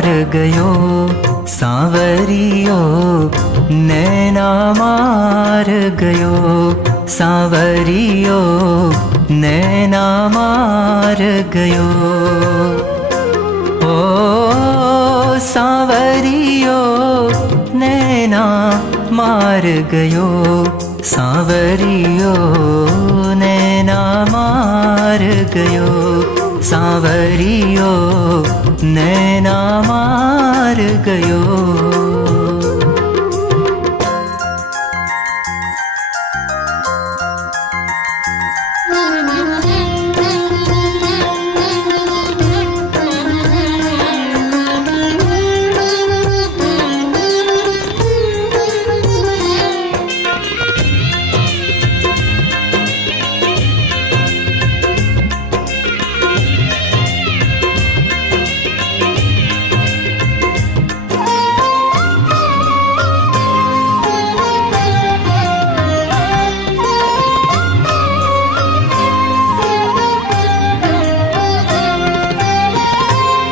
मार गयो सांवरियो, नैना मार गयो सांवरियो, नैना मार गयो। ओ सांवरियो नैना मार गयो, सांवरियो नैना मार गयो, सांवरियो नैना मार गयो।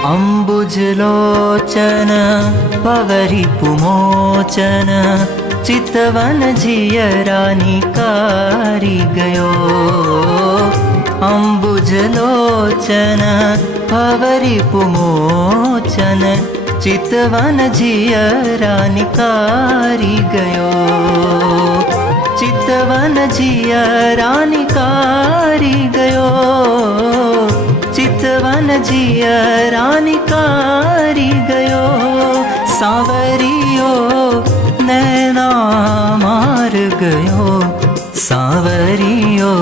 अम्बुजलोचन पवरिपुमोचन, चितवन जियरानिकारी गयो। अम्बुजलोचन पवरिपुमोचन, चितवन जियरानिकारी गयो। चितवन जियरानिकारी गयो, चितवन जियरानिकारी गयो। सांवरियो नैना मार गयो, सांवरियो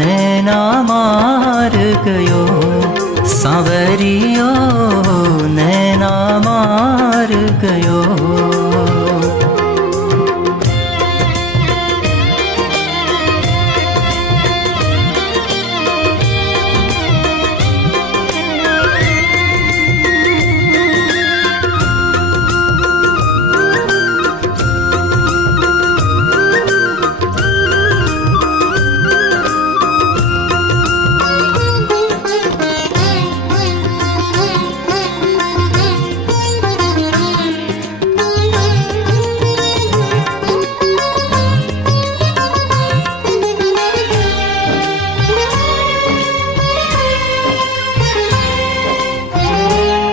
नैना मार गयो, सांवरियो नैना मार गयो।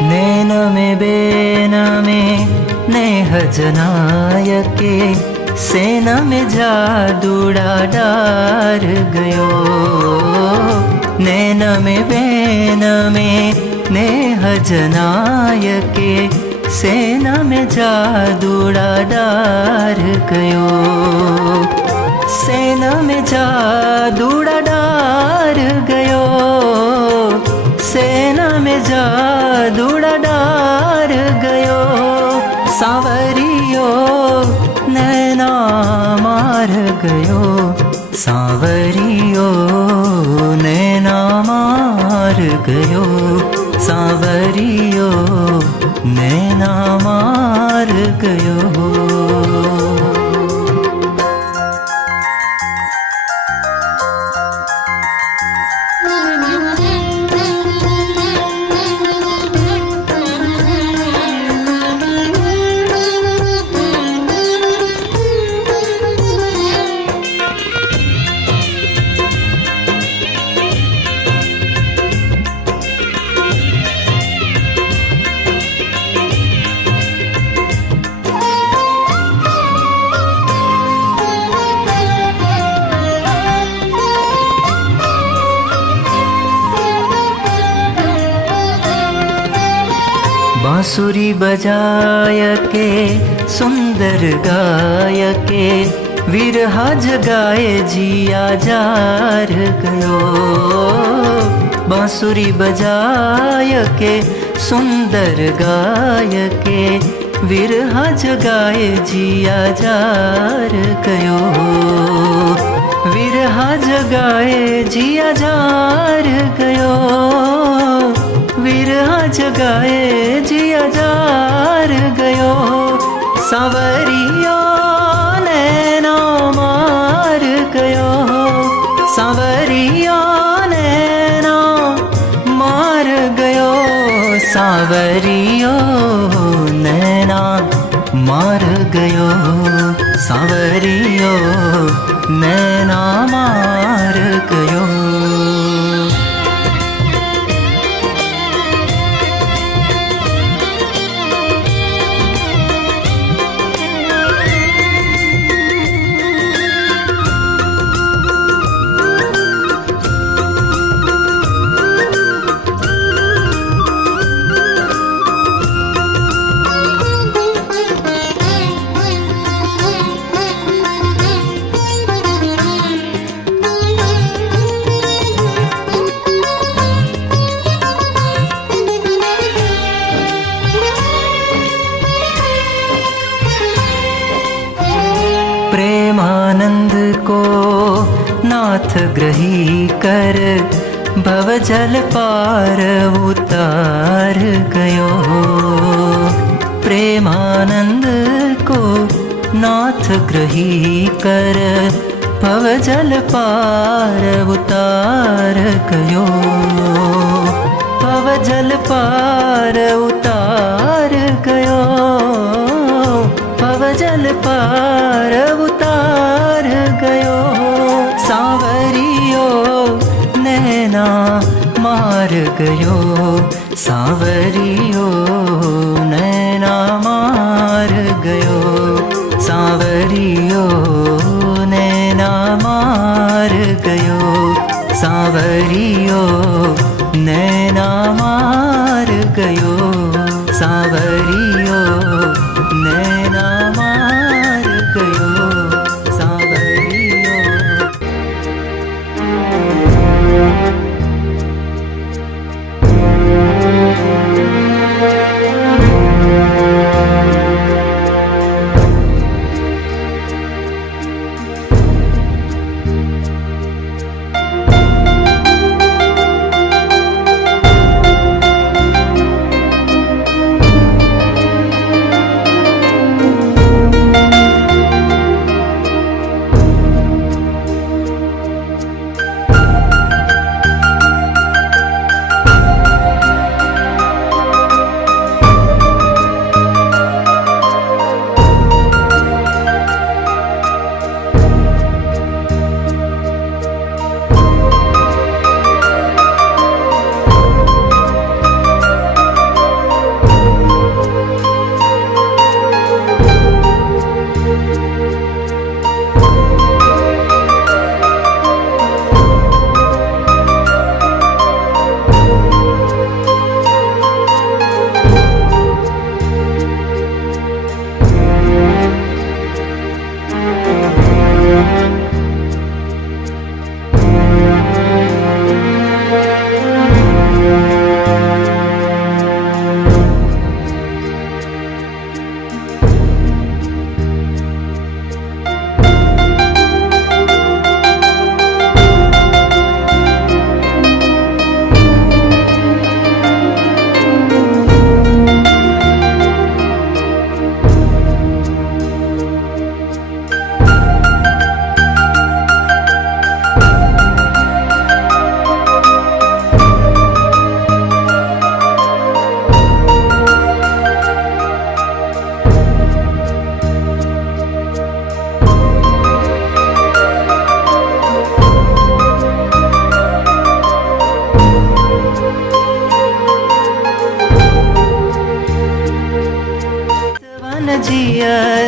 नैन में बेन में नेह जनायके, सेन में जादूड़ा डार गयो। नैन में बेन में नेह जनायके, सेन में जादूड़ा डार गयो। सेन में जादूड़ा डार गयो, सेना में जादूड़ा डार गयो। सांवरियो नैना मार गयो, सांवरियो नैना मार गयो, सांवरियो नैना मार गयो। बांसुरी बजाय के सुंदर गाय के, विरहा जगाए जिया जार गयो। बांसुरी बजाय के सुंदर गाय के, विरहा जगाए जिया जार गयो। विरहा जगाए जिया जार गयो, विरहा जगाए जिया जार गयो। सांवरियो नैना मार गयो, सांवरियो नैना मार गयो, सावरियो नैना मार गयो, सावरियो नैना मार गयो। प्रेमानंद को नाथ ग्रही कर भवजल पार उतार गयो। प्रेमानंद को नाथ ग्रही कर भवजल पार उतार गयो। भवजल पार उतार गयो, भवजल पार उतार गयो। सावरियो नैना मार गयो, सावरियो नैना मार गयो। सावरियो नैना मार गयो, सावरियो नैना मार गयो। सावरियो नैना मार गयो, सावरियो।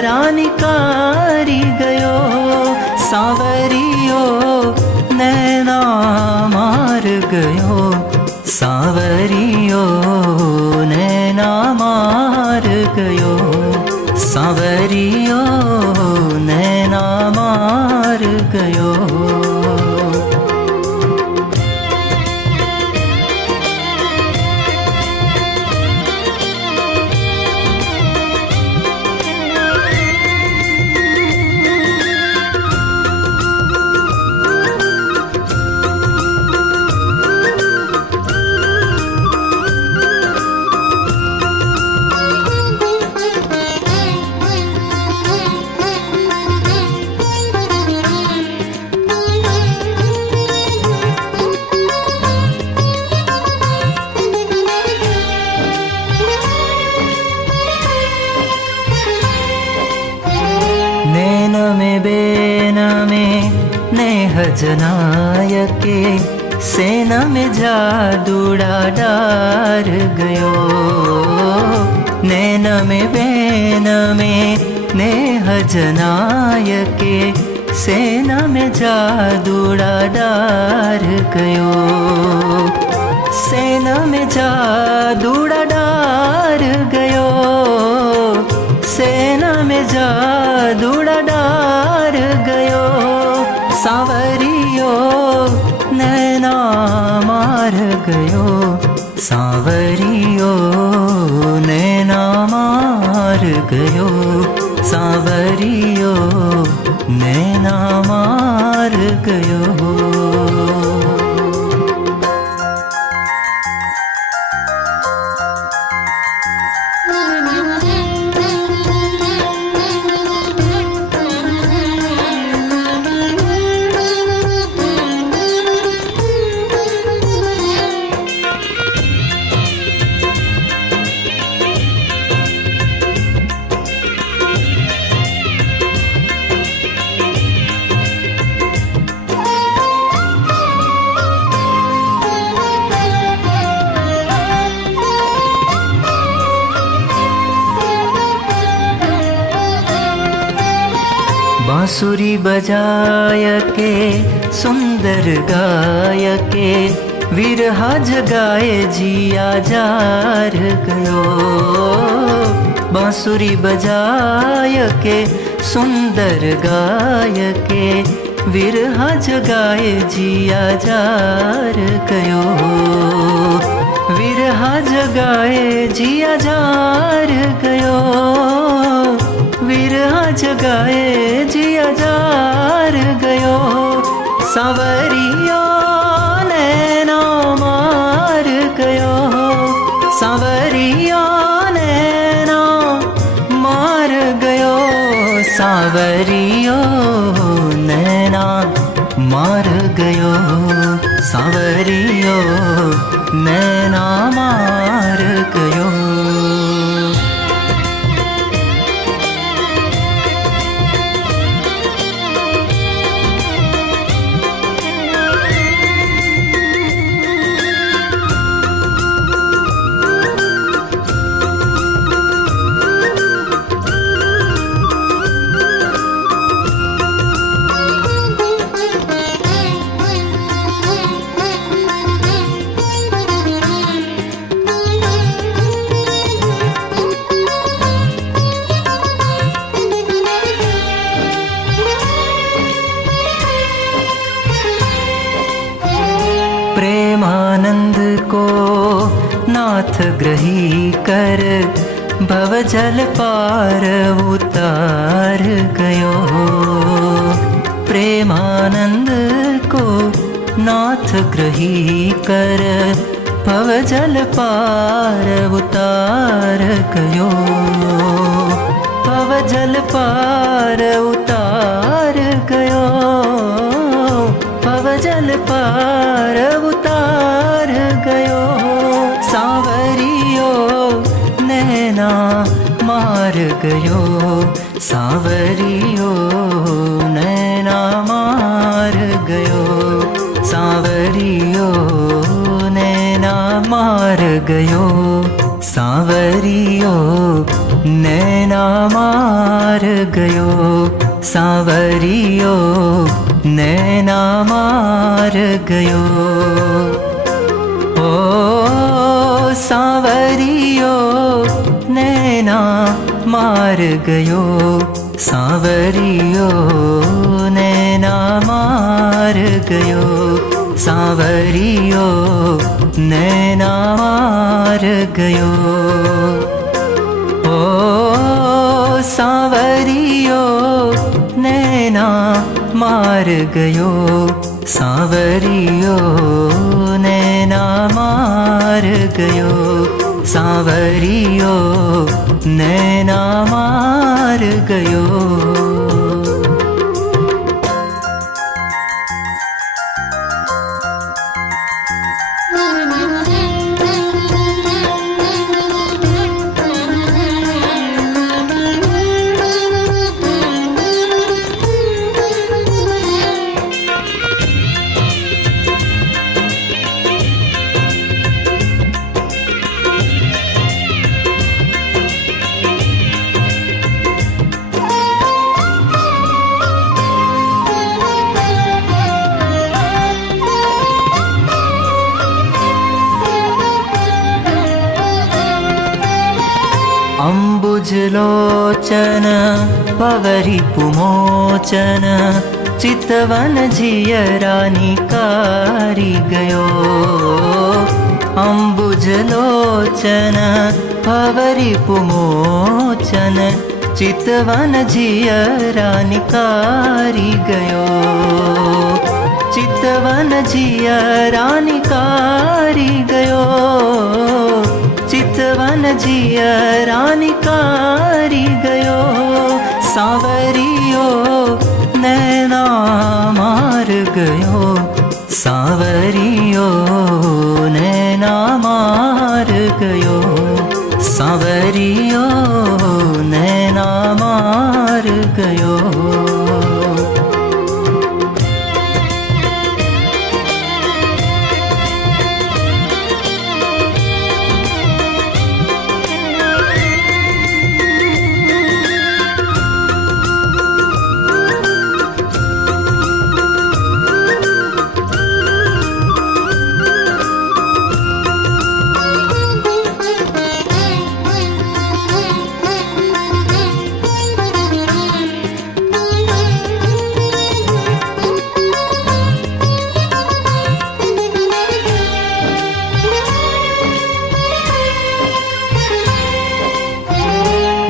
रानिकारी गयो, सावरियो नैना मार गयो। सावरियो नैना मार गयो, सावरियो नैना मार गयो। में बेन में नेह जनाय के सेन में जादूड़ा डार गयो नैन में बेन में नेह जनाय के सेन में जादूड़ा डार गयो सेन में जादूड़ा डार गयो सेना में जादूड़ा डार गयो सांवरियो नैना मार गयो सांवरियो नैना मार गयो सांवरियो नैना मार गयो बांसुरी बजाय के सुंदर गाय के विरहा जगाए जिया जार गयो बांसुरी बजाय के सुंदर गाय के विरहा जगाए जिया जार गयो विरहा जगाए जिया जार गयो विरहा जगाए जिया जार गयो सांवरियो नैना मार गयो सांवरियो नैना मार गयो सांवरियो नैना मार गयो सांवरियो नैना मार गयो प्रेमानंद को नाथ ग्रही कर भवजल पार उतार गयो प्रेमानंद को नाथ ग्रही कर भवजल पार उतार गयो भवजल पार उतार गयो भवजल पार उतार गयो सांवरियो नैना मार गयो सांवरियो नैना मार गयो सांवरियो नैना मार गयो सांवरियो नैना मार गयो सांवरियो नैना मार गयो ओ सांवरियो नैना मार गयो सांवरियो नैना मार गयो सांवरियो नैना मार गयो ओ सांवरियो नैना मार गयो सांवरियो नैना मार गयो सांवरियो नैना मार गयो अम्बुजलोचन पवरिपुमोचन चितवन जियरा निकारी गयो। अम्बुजलोचन पवरिपुमोचन चितवन जियरा निकारी गयो। चितवन जियरा निकारी गयो। चितवन जियरा निकारी गयो। सांवरियो नैना मार गयो। सांवरियो नैना मार गयो। सांवरियो नैना मार गयो।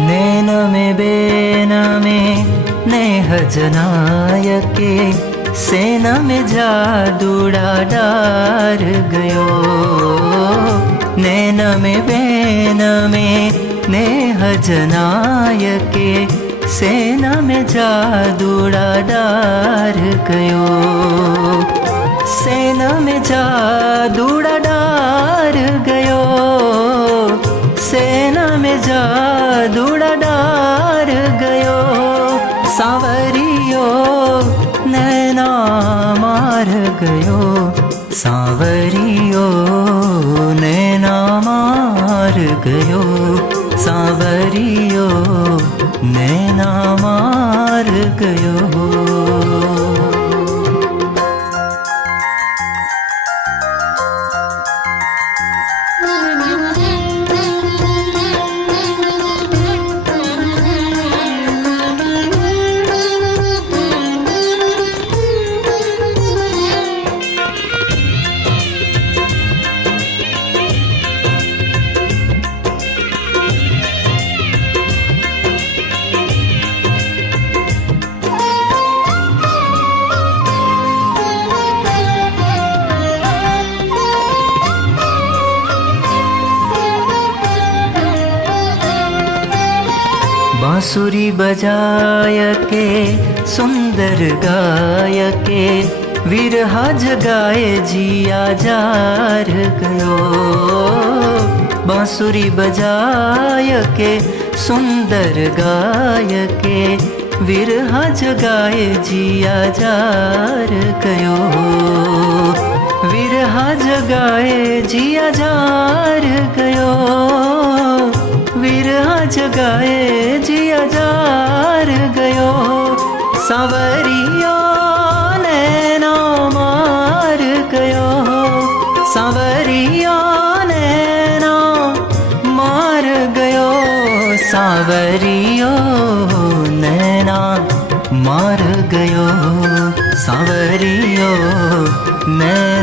नैन में बेन में नेह जनायके सेन में जादूड़ा डार गयो। नैन में बेन में नेह जनायके सेन में जादूड़ा डार गयो। सेन में जादूड़ा डार गयो। सेना में जादूड़ा डार गयो। सांवरियो नैना मार गयो। सांवरियो नैना मार गयो। सांवरियो नैना मार गयो। बांसुरी बजाय के सुंदर गाय के विरहा जगाए जिया जार गयो। बांसुरी बजाय के सुंदर गाय के विरहा जगाए जिया जार गयो। विरहा जगाए जिया जार गयो। विरहा जगाए जिया जार गयो। सांवरियो नैना मार गयो। सांवरियो नैना मार गयो। सांवरियो नैना मार गयो। सांवरियो नैना